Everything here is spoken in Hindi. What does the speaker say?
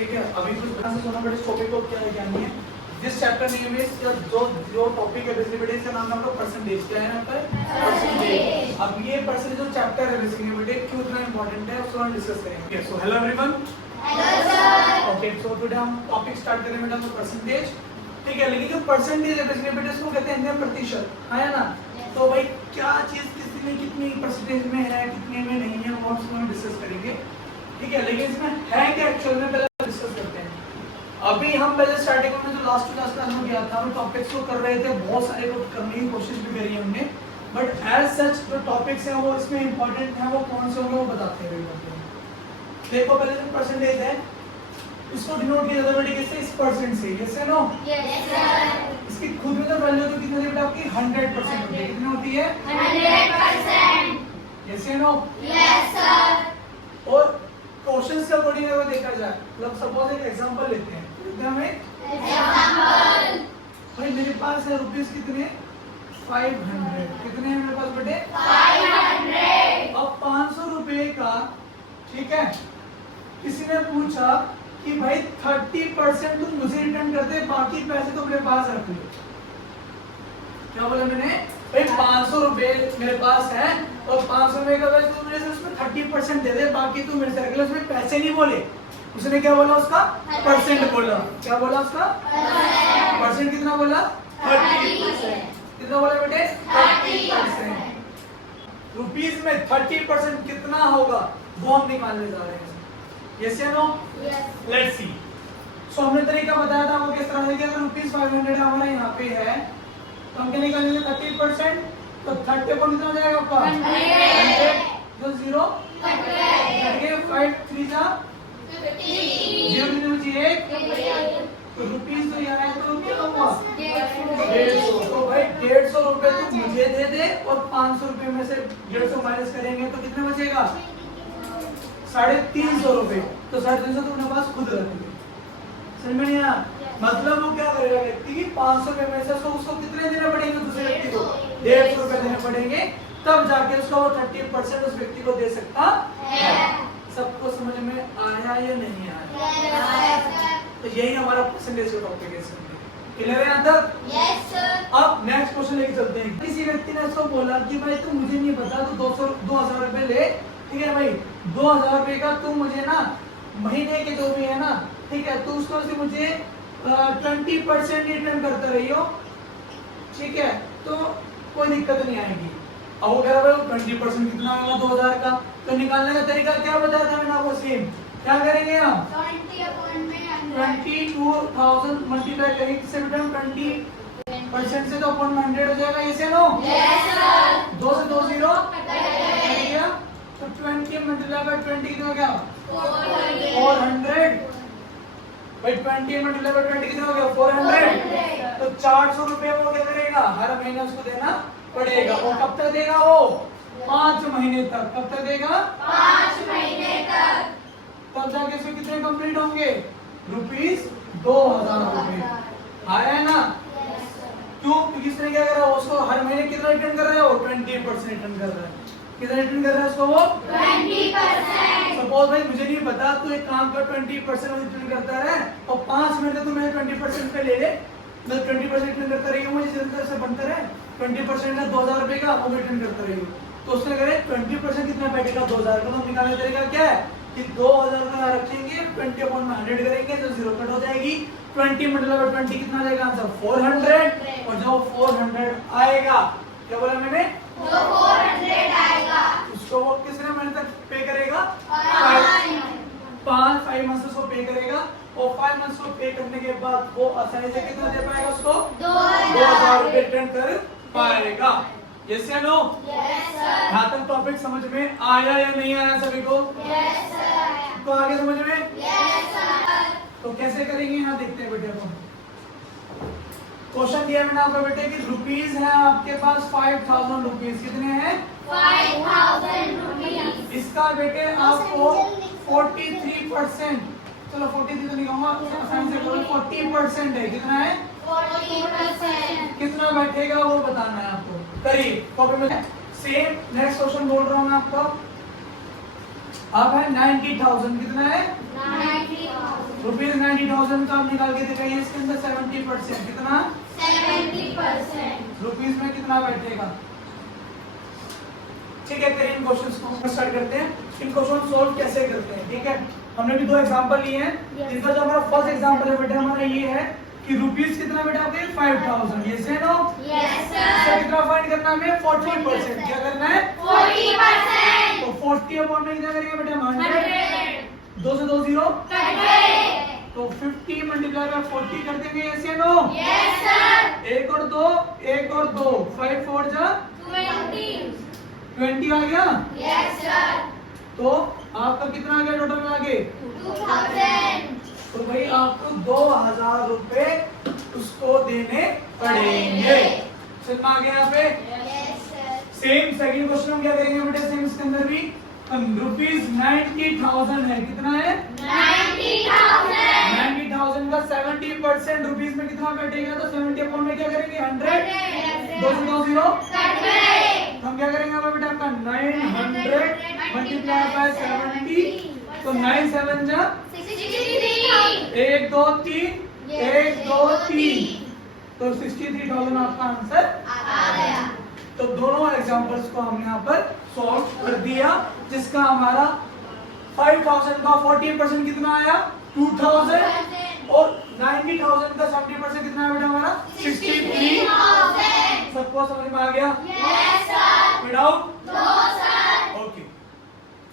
ठीक है, अभी कुछ ध्यान से सुनो बेटे, इस टॉपिक को क्या है क्या नहीं है। दिस चैप्टर नेम इज जो टॉपिक है बेसिकली बेटे, इसका नाम है आपका परसेंटेज। क्या है आपका परसेंटेज। अब ये परसेंटेज जो चैप्टर है बेसिकली बेटे क्यों इतना इंपॉर्टेंट है उसको हम डिस्कस करेंगे। So hello everyone. Hello sir. Okay, so today हम टॉपिक स्टार्ट करेंगे बेटा परसेंटेज। ठीक है, लेकिन जो परसेंटेज है बेसिकली बेटे इसको कहते हैं प्रतिशत, है ना। तो भाई क्या चीज किसी में कितनी परसेंटेज में है कितने में नहीं है वो हम डिस्कस करेंगे। ठीक है, लेकिन इसमें है क्या एक्चुअल में पहले डिस्कस करते हैं। अभी हम पहले स्टार्टिंग में जो लास्ट क्लास में किया था हम टॉपिक्स को कर रहे थे, बहुत सारे को करने की कोशिश भी करी हमने, बट एज सच जो टॉपिक्स हैं वो इसमें इंपॉर्टेंट हैं, वो कौन से होंगे वो बताते हैं। देखो पहले जो परसेंटेज है इसको डिनोट किया जाता है बेटे किससे, इस परसेंट से। यस या नो? Yes sir. इसकी खुद में तो वैल्यू तो कितनी होती है आपकी 100% होती है। कितनी होती है 100%। यस या नो? Yes sir. और क्वेश्चंस के अकॉर्डिंग अगर देखा जाए, मतलब सपोज एक एग्जांपल लेते हैं, हमें एग्जांपल भाई मेरे पास है रुपीस कितने 500। कितने हैं मेरे पास बेटे 500। अब 500 रुपए का, ठीक है, किसी ने पूछा कि भाई 30% तुम मुझे रिटर्न कर दे, बाकी पैसे तो मेरे पास रख लो। क्या बोला मैंने, भाई 500 रुपए मेरे पास है और 500 रुपए का वैसे तो मेरे से उसमें 30% दे दे, बाकी तू मेरे से रख ले। उसमें पैसे नहीं बोले, उसने क्या बोला, उसका परसेंट बोला। क्या बोला उसका परसेंट कितना बोला 30%। कितना बोला बेटे 30%। रुपीस में 30% कितना होगा वो हम निकालने जा रहे हैं। यस या नो? Let's see. सो हमने तरीका बताया था वो किस तरह से कि अगर रुपीस 500 हमारा यहाँ पे है तो हम क्या निकालेंगे 30%, तो 30 पर कितना हो जाएगा आपका 100, जो 0 कट गए, 5 3 जा 0 0 बची 1, तो रुपीस तो यहाँ है तो क्या होगा 150। तो भाई 150 रुपए तो मुझे दे दे और 500 रुपए में से 150 माइनस करेंगे तो कितना बचेगा 350 रुपए। तो 350 तो अपने पास खुद रखेंगे। समझ में नहीं आया? मतलब वो क्या करेगा व्यक्ति की 500 रुपए में से उसको कितने देने पड़ेंगे दूसरे व्यक्ति को 150 रुपए देने पड़ेंगे, तब जाके उसका वो 30% उस व्यक्ति को दे सकता है। सबको समझ में आया या नहीं आया? तो यही हमारा परसेंटेज का टॉपिक है। क्लियर है यहाँ तक? Yes sir. अब नेक्स्ट क्वेश्चन लेके चलते हैं। किसी व्यक्ति ने उसको बोला कि भाई तू मुझे नहीं पता, तू 2000 रुपए ले, ठीक है भाई 2000 रुपए का तू मुझे ना महीने के जो भी है ना, ठीक है, तू उसको से मुझे 20% रिटर्न करते रही हो, ठीक है, तो कोई दिक्कत नहीं आएगी। अब वो कह रहा है 20% कितना होगा 2000 का, तो निकालने का तरीका क्या बताया था मैंने आपको, सेम क्या करेंगे हम 22,000 मल्टीप्लाई करेंगे किससे बेटा 20% से, तो अपॉन 100 हो जाएगा। ये से नो? Yes sir. 2 से 2 0 कट गया, तो 20 मल्टीप्लाई बाय 20 कितना हो गया 400। भाई 20 मल्टीप्लाई बाय 20 कितना हो गया 400। तो 400 रुपए वो क्या करेगा, हर महीने उसको देना पड़ेगा। और कब तक देगा वो 5 महीने तक। कब तक देगा 5 महीने तक। तब जाके इसमें कितने कंप्लीट होंगे रुपीस 2000 रुपए। आया है ना? क्यों? क्योंकि इसने क्या करा, उसको हर महीने कितना रिटर्न कर रहे हो 20% रिटर्न कर रहा है। कितना रिटर्न कर रहा है उसको वो 20%। सपोज भाई मुझे नहीं पता, तू एक काम कर 20% रिटर्न करता है और 5 मिनट तू मेरे 20% पे ले ले, मैं 20% रिटर्न करता रही हूँ, मुझे जितना से बनता रहे 20% का 2000 रुपए का वो रिटर्न करता रही हूँ। तो उसने करे 20% कितना बैठेगा 2000 का, तो निकालने तरीका क्या है कि 2000 का रखेंगे 20/100 करेंगे तो 0 कट हो जाएगी। 20 मतलब 20 कितना जाएगा आंसर 400। और जब 400 आएगा, क्या बोला मैंने, जो 400 आएगा उसको वो कितने महीने तक पे करेगा 5 मंथ्स उसको पे करेगा। और 5 मंथ्स को पे करने के बाद वो आसानी से कितना दे पाएगा उसको 2000 रुपए रिटर्न कर पाएगा। यस या नो? Yes sir. यहाँ तक टॉपिक समझ में आया या नहीं आया सभी को? Yes sir. तो आगे समझ में? Yes sir. तो कैसे करेंगे यहाँ देखते हैं बेटे। अपन क्वेश्चन दिया मैंने आपको बेटे कि रुपीस है आपके पास 5000 रुपीस। कितने हैं 5000 रुपीस। इसका बेटे आपको 43%, चलो 43 तो नहीं कहूंगा, आसानी से करो 40% है। कितना है 40%। कितना बैठेगा वो बताना है आपको। करिए कॉपी में सेम नेक्स्ट क्वेश्चन बोल रहा हूँ मैं आपको। अब है 90,000। कितना है 90,000। रुपीज 90,000 का आप निकाल के दिखाइए, इसके अंदर 70% कितना 70%। रुपीज में कितना बैठेगा। ठीक है, करिए इन क्वेश्चंस को स्टार्ट करते हैं। इन क्वेश्चन सोल्व कैसे करते हैं, ठीक है। हमने भी दो एग्जांपल लिए हैं। इनका जो हमारा फर्स्ट एग्जांपल है बेटा हमारा ये है कि रुपीज कितना बेटा आपके 5,000, यस है नो। यस इसका सर। कितना फाइंड करना है हमें 40%। क्या करना है 40%। तो 40 अपॉन में कितना करेंगे बेटा 100, 100। 2 से 2 0 कट गए। तो 50 मल्टीप्लाई बाय 40 कर देंगे, यस है नो। Yes sir. 1 और 2 1 और 2 5 4 जा 20 आ गया। Yes sir. तो आपका कितना आ गया टोटल में आगे 2000। तो भाई आपको 2,000 रुपए उसको देने पड़ेंगे। समझ में आ गया यहाँ पे। Yes sir. Same second question हम क्या करेंगे बेटे, सेम इसके अंदर भी रुपीज 90,000 है, कितना है 90,000। 90,000 का 70% रुपीज में कितना बैठेगा, तो 70 अपॉन में क्या करेंगे 100, 2 से 2 0 कट गए। हम क्या करेंगे अब बेटा आपका 900 मल्टीप्लाई बाय 70, तो 9 7 जा 63। 1 2 3 1 2 3, तो 63,000 आपका आंसर। आ गया। तो दोनों एग्जांपल्स को हमने यहाँ पर सॉल्व कर दिया, जिसका हमारा 5,000 का 40% कितना आया 2,000 और 90,000 का 70% कितना है बेटा हमारा 63। 63,000। सबको समझ में आ गया yes sir. Without no sir.